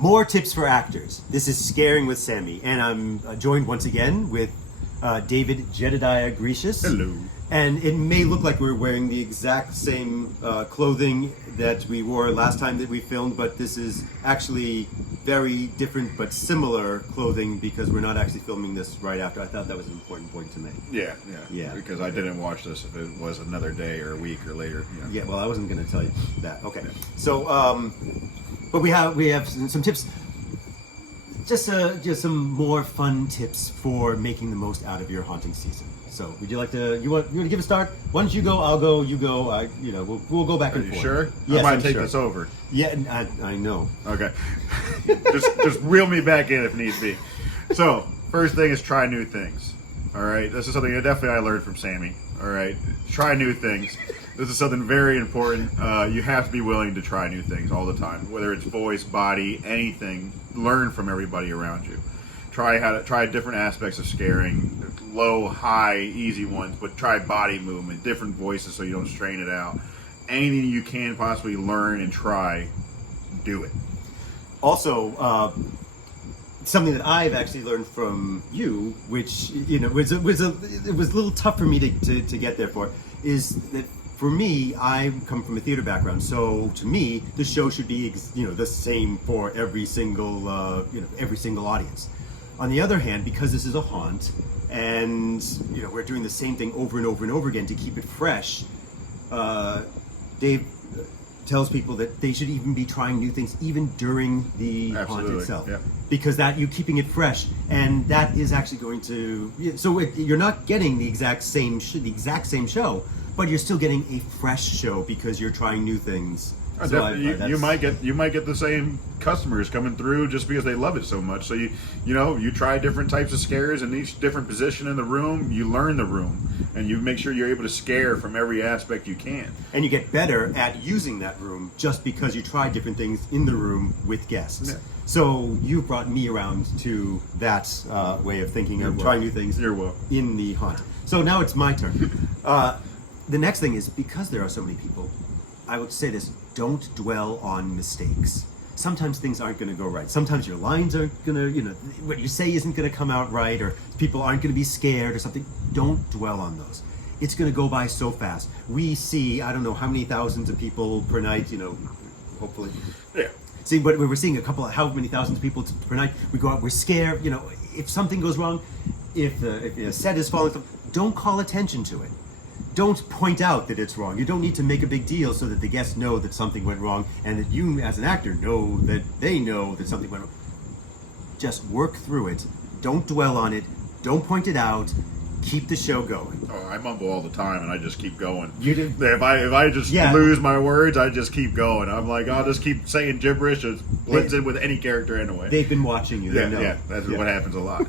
More tips for actors. This is Scaring with Sammy, and I'm joined once again with David Jedadieah Gracious. Hello. And it may look like we're wearing the exact same clothing that we wore last time that we filmed, but this is actually very different but similar clothing because we're not actually filming this right after. I thought that was an important point to make. Yeah. Because I didn't watch this if it was another day or a week or later. Yeah, well, I wasn't going to tell you that. Okay. So, but we have some tips. Just some more fun tips for making the most out of your haunting season. So, would you like to? You want to give a start? Why don't you go? I'll go. You go. We'll go back and forth. Are you sure? Yes, I might I'm take sure. this over. Yeah, I know. Okay. just reel me back in if need be. So, first thing is try new things. All right. This is something that definitely I learned from Sammy. All right. Try new things. This is something very important. You have to be willing to try new things all the time, whether it's voice, body, anything. Learn from everybody around you. Try different aspects of scaring, low, high, easy ones, but try body movement, different voices so you don't strain it out. Anything you can possibly learn and try, do it. Also, something that I've actually learned from you, which was a little tough for me to get there for, is that for me, I come from a theater background, so to me, the show should be the same for every single audience. On the other hand, because this is a haunt, and we're doing the same thing over and over and over again to keep it fresh, Dave tells people that they should even be trying new things even during the haunt itself, because you keeping it fresh, and that is actually going to. So you're not getting the exact same show, but you're still getting a fresh show because you're trying new things. So you might get the same customers coming through just because they love it so much. So you try different types of scares in each different position in the room. You learn the room, and you make sure you're able to scare from every aspect you can. And you get better at using that room just because you try different things in the room with guests. Yeah. So you brought me around to that way of thinking of trying new things in the haunt. So now it's my turn. The next thing is, because there are so many people, I would say this: don't dwell on mistakes. Sometimes things aren't going to go right. Sometimes your lines aren't going to, what you say isn't going to come out right, or people aren't going to be scared or something. Don't dwell on those. It's going to go by so fast. We see, I don't know how many thousands of people per night, hopefully. Yeah. See, but we're seeing how many thousands of people per night. We go out, we're scared. If something goes wrong, if a set is falling, don't call attention to it. Don't point out that it's wrong. You don't need to make a big deal so that the guests know that something went wrong and that you, as an actor, know that they know that something went wrong. Just work through it. Don't dwell on it. Don't point it out. Keep the show going. Oh, I mumble all the time, and I just keep going. You do? If I just lose my words, I just keep going. I'm like, I'll just keep saying gibberish. It blends in with any character anyway. They've been watching you. That's what happens a lot.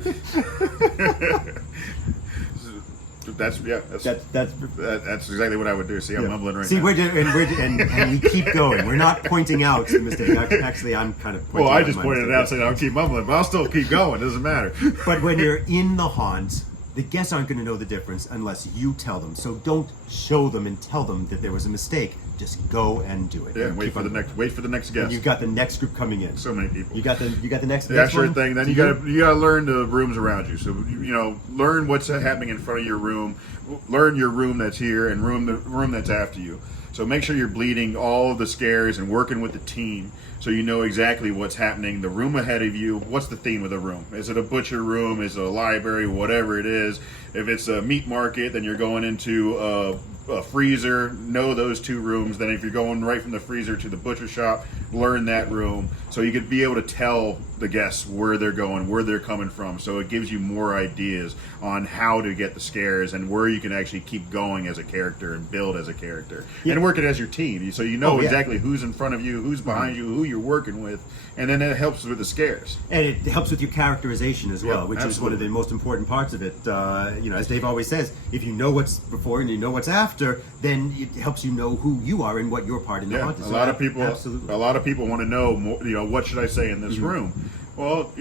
That's exactly what I would do. See, I'm mumbling right now. And we keep going. We're not pointing out the mistake. Actually, I'm kind of pointing out. Well, I just pointed it out, saying I'll keep mumbling, but I'll still keep going. It doesn't matter. But when you're in the haunt, the guests aren't going to know the difference unless you tell them. So don't show them and tell them that there was a mistake. Just go and do it. Yeah, and wait for the next guest. You've got the next group coming in. So many people. You got the next. Yeah, sure thing. Then you gotta learn the rooms around you. So learn what's happening in front of your room. Learn your room that's here and the room that's after you. So make sure you're bleeding all of the scares and working with the team so you know exactly what's happening. The room ahead of you, what's the theme of the room? Is it a butcher room? Is it a library? Whatever it is. If it's a meat market, then you're going into a freezer. Know those two rooms. Then if you're going right from the freezer to the butcher shop, learn that room. So you could be able to tell the guests where they're going, where they're coming from. So it gives you more ideas on how to get the scares and where you can actually keep going as a character and build as a character. Yeah. And work it as your team. So you know exactly who's in front of you, who's behind you, who you're working with. And then that helps with the scares. And it helps with your characterization as well, which is one of the most important parts of it. As Dave always says, if you know what's before and you know what's after, then it helps you know who you are and what your part in the haunt is. A lot of people want to know more, what should I say in this room? Well,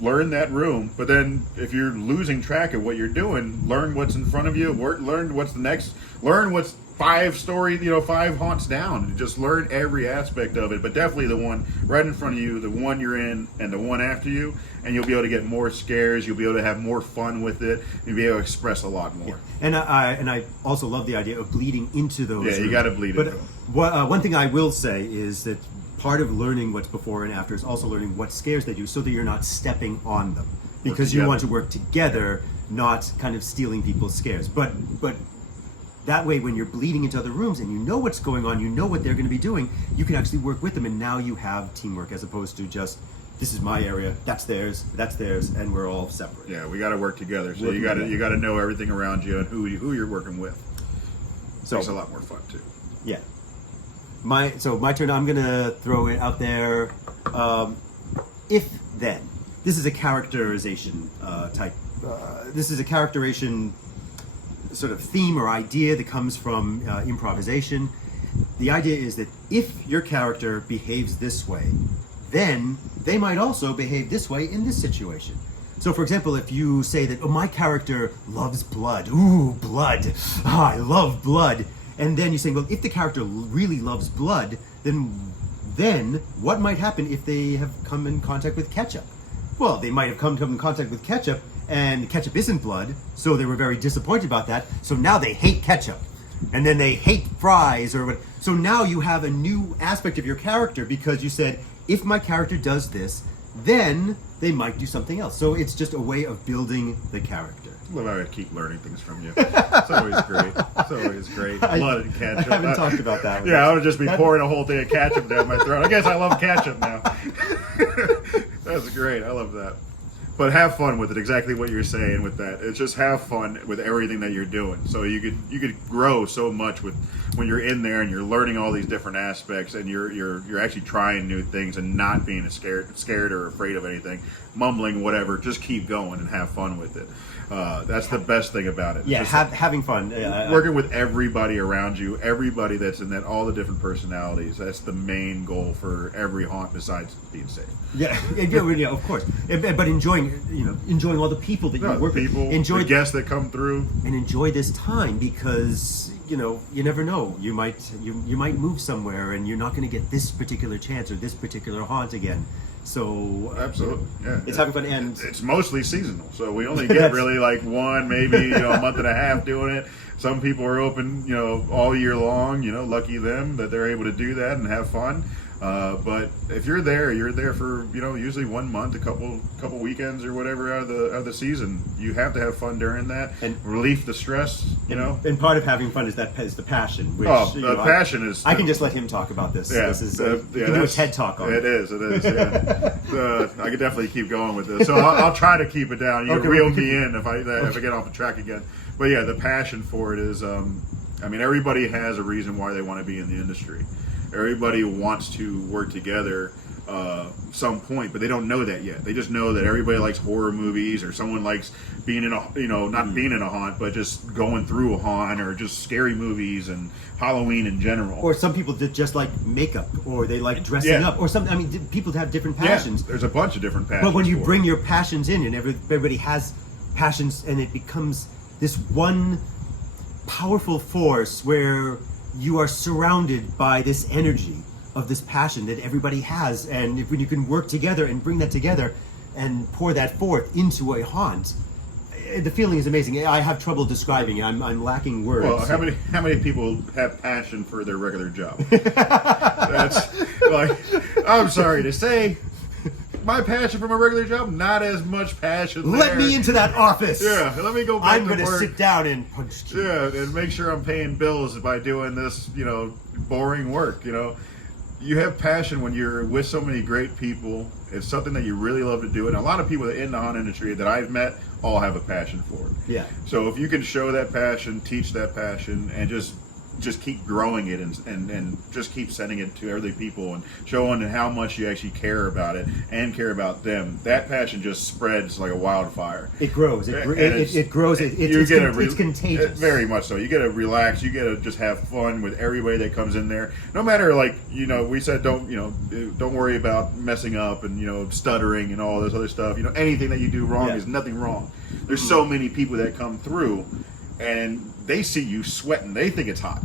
learn that room, but then if you're losing track of what you're doing, learn what's in front of you, learn what's the next, learn what's 5 haunts down. Just learn every aspect of it, but definitely the one right in front of you, the one you're in, and the one after you, and you'll be able to get more scares. You'll be able to have more fun with it. You'll be able to express a lot more. Yeah. And I also love the idea of bleeding into those. Yeah, you got to bleed But into them. one thing I will say is that part of learning what's before and after is also learning what scares they do, so that you're not stepping on them, because you want to work together, not kind of stealing people's scares. But that way, when you're bleeding into other rooms and you know what's going on, you know what they're going to be doing, you can actually work with them, and now you have teamwork as opposed to just, this is my area, that's theirs, and we're all separate. Yeah, we got to work together. So you got to know everything around you and who you're working with. So it's a lot more fun too. Yeah. My turn. I'm gonna throw it out there. If then, this is a characterization type. This is a characterization sort of theme or idea that comes from improvisation. The idea is that if your character behaves this way, then they might also behave this way in this situation. So, for example, if you say that, oh, my character loves blood. Ooh, blood. Ah, I love blood. And then you say, well, if the character really loves blood, then what might happen if they have come in contact with ketchup? Well, they might have come in contact with ketchup, and ketchup isn't blood, so they were very disappointed about that. So now they hate ketchup, and then they hate fries, or what. So now you have a new aspect of your character, because you said, if my character does this, then they might do something else. So it's just a way of building the character. I love how I keep learning things from you. It's always great. It's always great. Blood and ketchup. I haven't talked about that one. Yeah, I would just be pouring a whole thing of ketchup down my throat. I guess I love ketchup now. That's great. I love that. But have fun with it. Exactly what you're saying with that. It's just have fun with everything that you're doing. So you could grow so much with when you're in there and you're learning all these different aspects, and you're actually trying new things and not being scared or afraid of anything, mumbling whatever. Just keep going and have fun with it. That's the best thing about it. Yeah, having fun. Working with everybody around you, everybody that's in that, all the different personalities. That's the main goal for every haunt besides being safe. Yeah, of course. But enjoying all the people that you work with. Enjoy the guests that come through. And enjoy this time, because, you never know. You might move somewhere and you're not going to get this particular chance or this particular haunt again. So absolutely, yeah, it's having fun, and it's mostly seasonal. So we only get really like one, maybe a month and a half doing it. Some people are open, all year long. Lucky them that they're able to do that and have fun. But if you're there for usually 1 month, a couple weekends or whatever out of the season. You have to have fun during that and relieve the stress. And part of having fun is the passion. Which, passion is. I can just let him talk about this. Yeah, this is you can do a TED talk on it. It is. Yeah. I could definitely keep going with this. So I'll try to keep it down. You can reel me in if I get off the track again. But yeah, the passion for it is. Everybody has a reason why they want to be in the industry. Everybody wants to work together some point, but they don't know that yet. They just know that everybody likes horror movies, or someone likes being in a, not being in a haunt, but just going through a haunt, or just scary movies and Halloween in general. Or some people just like makeup, or they like dressing up, or something. People have different passions. Yeah, there's a bunch of different passions. But when you bring your passions in, and everybody has passions, and it becomes this one powerful force where you are surrounded by this energy of this passion that everybody has, and when you can work together and bring that together and pour that forth into a haunt, the feeling is amazing. I have trouble describing it. I'm lacking words. Well, how many people have passion for their regular job? That's like, I'm sorry to say, my passion for my regular job, not as much passion there. Let me into that office. Yeah, let me go back I'm going to sit down and punch keys. Yeah, and make sure I'm paying bills by doing this, boring work, You have passion when you're with so many great people. It's something that you really love to do. And a lot of people in the haunt industry that I've met all have a passion for it. Yeah. So if you can show that passion, teach that passion, and just keep growing it and just keep sending it to other people and showing how much you actually care about it and care about them, that passion just spreads like a wildfire. It grows. It grows. It's contagious. Very much so. You get to relax. You get to just have fun with everybody that comes in there. No matter, we said don't worry about messing up and stuttering and all this other stuff. Anything that you do wrong is nothing wrong. There's so many people that come through, and they see you sweating. They think it's hot.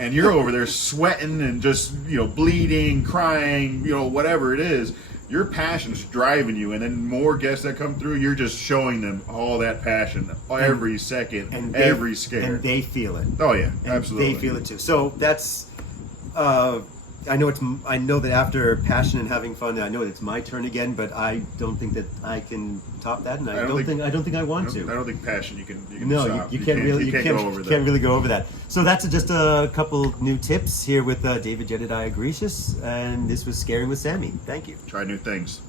And you're over there sweating and just, bleeding, crying, whatever it is. Your passion's driving you, and then more guests that come through, you're just showing them all that passion every second, and every scare. And they feel it. Oh yeah, and absolutely. They feel it too. So that's. I know that after passion and having fun, I know it's my turn again, but I don't think that I can top that, and I don't think I want to. I don't think passion you can No, stop. you can't really go over that. So that's just a couple new tips here with David Jedadieah Gracious, and this was Scaring with Sammy. Thank you. Try new things.